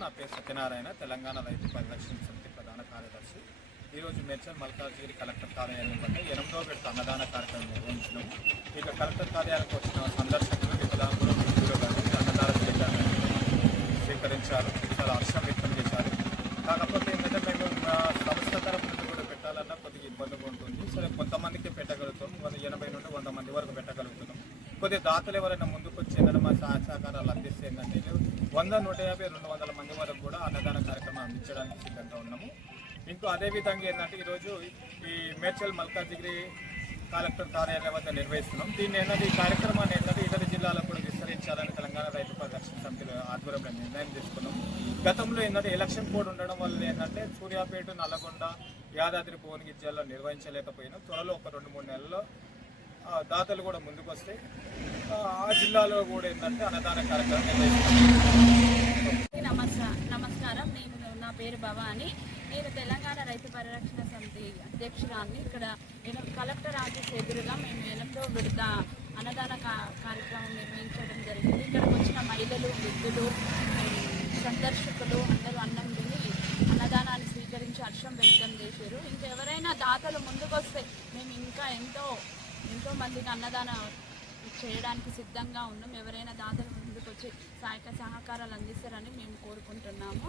నా పేరు సత్యనారాయణ, తెలంగాణ రైతు పరిరక్షణ సమితి ప్రధాన కార్యదర్శి. ఈరోజు మేడ్చల్ మల్కాజ్గిరి కలెక్టర్ కార్యాలయం వద్ద 8వ విడత అన్నదాన కార్యక్రమం నిర్వహించడం. ఇక కలెక్టర్ కార్యాలయానికి వచ్చిన సందర్శకులు వికలాంగులు అన్నదాన స్వీకరించారు. చాలా హర్షం వ్యక్తం చేశారు. కాకపోతే ఏంటంటే మేము సంస్థ తరఫు నుండి కూడా పెట్టాలన్నా కొద్దిగా ఇబ్బందిగా ఉంటుంది. సరే, కొంతమందికి పెట్టగలుగుతాం, 80 నుండి 100 మంది వరకు పెట్టగలుగుతున్నాం. కొద్దిగా దాతలు ఎవరైనా ముందుకు వచ్చి మా సహకారాలు అందిస్తే ఏంటంటే 100, 150, 200 మంది వరకు కూడా అన్నదాన కార్యక్రమం అందించడానికి సిద్ధంగా ఉన్నాము. ఇంకో అదేవిధంగా ఏంటంటే ఈరోజు ఈ మేడ్చల్ మల్కాజ్గిరి కలెక్టర్ కార్యాలయం వద్ద నిర్వహిస్తున్నాం. ఈ కార్యక్రమాన్ని ఏంటంటే ఇతర జిల్లాలకు కూడా విస్తరించాలని తెలంగాణ రైతు పరిరక్షణ సమితి ఆధ్వర్యంలో నిర్ణయం తీసుకున్నాం. గతంలో ఏంటంటే ఎలక్షన్ కోడ్ ఉండడం వల్ల ఏంటంటే సూర్యాపేట, నల్లగొండ, యాదాద్రి, భువనగిరి జిల్లాలో నిర్వహించలేకపోయినాం. త్వరలో ఒక 2-3 నెలల్లో దాతలు కూడా ముందుకు వస్తే ఆ జిల్లాలో కూడా ఏంటంటే అన్నదాన కార్యక్రమం నమస్కారం. నా పేరు భవాని. నేను తెలంగాణ రైతు పరిరక్షణ సమితి అధ్యక్షురాన్ని. ఇక్కడ కలెక్టర్ ఆఫీస్ ఎదురుగా మేము 8వ విడత అన్నదాన కార్యక్రమం నిర్వహించడం జరిగింది. ఇక్కడికి వచ్చిన మహిళలు, వృద్ధులు, సందర్శకులు అందరూ అన్నం తిని అన్నదానాన్ని స్వీకరించి హర్షం వ్యక్తం చేశారు. ఇంకెవరైనా దాతలు ముందుకు వస్తే మేము ఇంకా ఎంతో మందికి అన్నదానం చేయడానికి సిద్ధంగా ఉన్నాం. ఎవరైనా దాతలు ముందుకు వచ్చి సహాయక సహకారాలు అందిస్తారని మేము కోరుకుంటున్నాము.